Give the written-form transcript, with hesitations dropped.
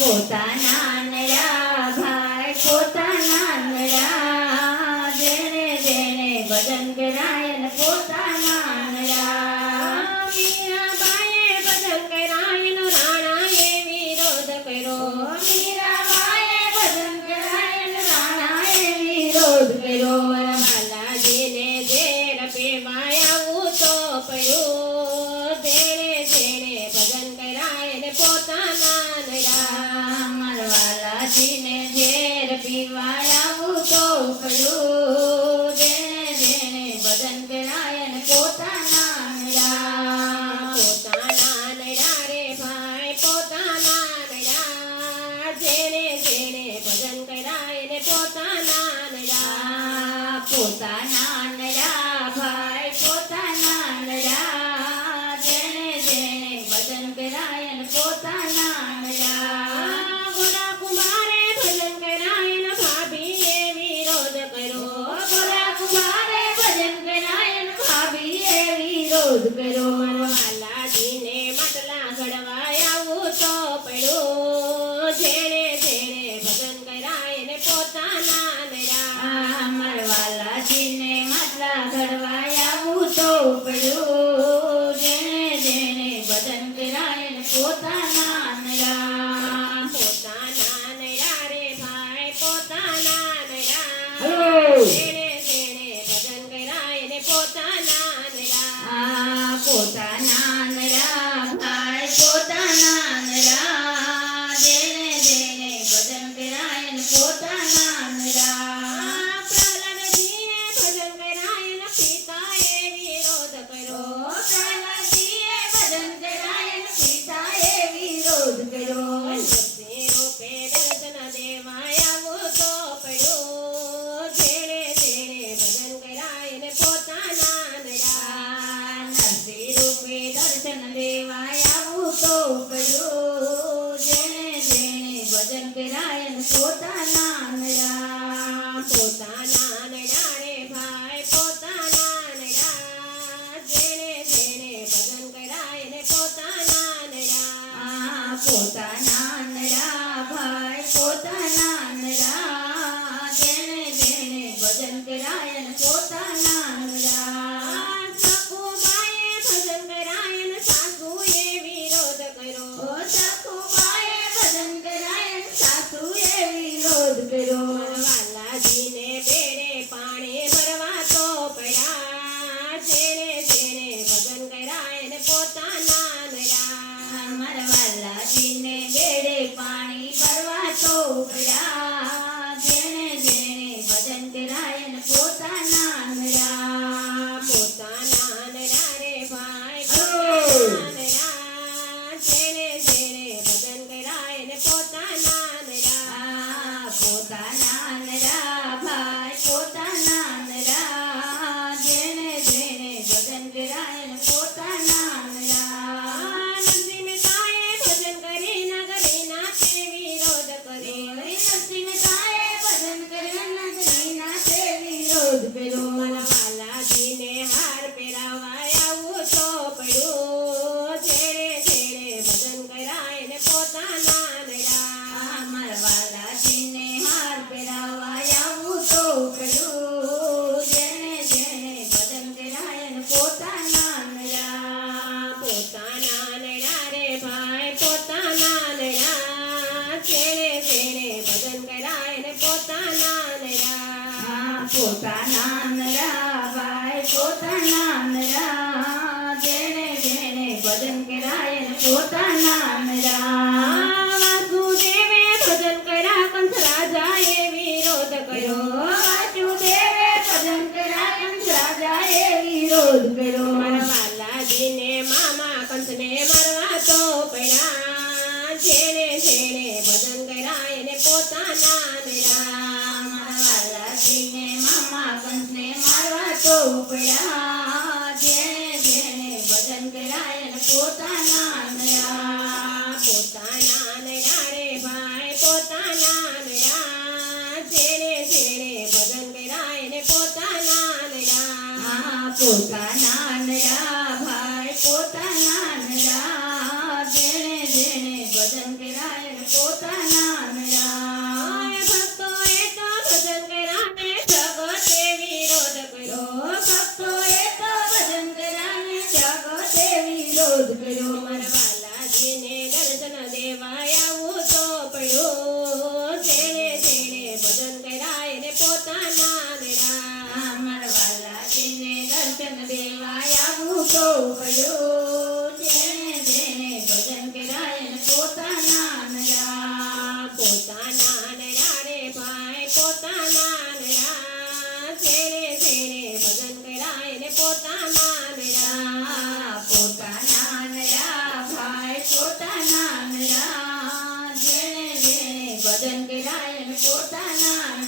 પોતાના નડા ભાઈ પોતાના નડા જેને જેને ભજન કરાય ને પોતાના નડા મીરાબાઈએ ભજન કરાય નો રાણાએ વિરોધ કર્યો મીરાબાઈએ ભજન કરાય ને રાણાએ વિરોધ કર્યો વાલાજીને ઝેર પીવાય આવું તો પડ્યું જેણે જેણે ભજન કરાય ને પોતાના નડા વાલાજીને ઝેર પીવાય આવું તો પડ્યું જેને જેને ભજન કરાય ને પોતાના નડા પોતાના નડા રે ભાઈ પોતાના નડા જેણે જેણે ભજન કરાય ને પોતાના નડા પોતાના નડા ભાઈ પોતાના નડા જેને જેને ભજન કરાય ને પોતાના નડા ગોરા કુમારે ભજન કરાય ને ભાભીએ વિરોધ કર્યો ગોરા કુમારે ભજન કરાય ને ભાભીએ વિરોધ કર્યો વાલાજીને માટલા ઘડવાય આવું તો પડ્યું જેણે જેણે ભજન કરાય ને પોતાના નડા વાલાજીને માટલા ઘડવાય આવું તો પડ્યું જેને જેને ભજન કરાય ને પોતાના નડા પોતાના નડા રે ભાઈ પોતાના નડા હલો. જેણે જેણે ભજન કરાય ને પોતાના નડા પોતાના નડા ભાઈ પોતાના નડા જેને જેને ભજન કરાય ને પોતાના નડા પ્રહલાદજીએ ભજન કરાય ને પિતાએ વિરોધ કર્યો પ્રહલાદજીએ ભજન કરાય ને પિતાએ વિરોધ કર્યો નરસિંહ રૂપે દર્શન દેવાય આવું તો પડ્યું જેણે જેણે ભજન કરાય ને પોતાના નડા નરસિંહ રૂપે દર્શન દેવાય આવું તો પડ્યું જેને જેને ભજન કરાય ને પોતાના નડા પોતાના નડા રે ભાઈ પોતાના નડા જેણે જેણે ભજન કરાય ને પોતાના નડા પોતાના નડા ભાઈ પોતાના નડા જેને જેને ભજન કરાય ને પોતાના નડા સખુબાઈએ ભજન કરાય ને સાસુએ વિરોધ કર્યો સખુબાઈએ ભજન કરાય ને સાસુએ વિરોધ કર્યો વાલાજીને બેડે પાણી ભરવા તો પડ્યા જેણે જેણે ભજન કરાય ને પોતાના નડા વાલાજીને બેડે પાણી ભરવા તો પડ્યા જેને જેને ભજન કરાય ને પોતાના નડા પોતાના નડા રે ભાઈ પોતાના નડા જેણે જેણે ભજન કરાય ને પોતાના નડા પોતાના નડા ભાઈ પોતાના નડા જેને જેને ભજન કરાય ને પોતાના નડા નરસિંહ મહેતાએ ભજન કરી નગરીના તે વિરોધ કર્યો નરસિંહ મહેતાએ ભજન કર્યું નગરીના તે વિરોધ કર્યો વાલાજીને હાર પહેરાવાય આવું તો પડ્યું જેણે જેણે ભજન કરાય ને પોતાના નડા વાલાજીને હાર પહેરાવાય આવું તો પડ્યું જેને જેને ભજન કરાય ને પોતાના નડા પોતાના નડા રે ભાઈ પોતાના નડા જેણે જેણે ભજન કરાય ને પોતાના નડા પોતાના નડા ભાઈ પોતાના નડા જેને જેને ભજન કરાય ને પોતાના નડા વાસુદેવે ભજન કર્યા કંસ રાજાએ વિરોધ કર્યો વાસુદેવે ભજન કર્યા કંસ રાજાએ વિરોધ કર્યો વાલાજીને મામા કંસને મારવા તો પડ્યા જેણે જેણે ભજન કરાય ને પોતાના નડા વાલાજીને મામા કંસને મારવા તો પડ્યા જેને જેને ભજન કરાય ને પોતાના નડા પોતાના નડા રે ભાઈ પોતાના નડા જેણે જેણે ભજન કરાય ને પોતાના નડા પોતાના નડા ભાઈ પોતાના નડા જેને જેને ભજન કરાય ને પોતાના ભજન કર્યા એને પોતાના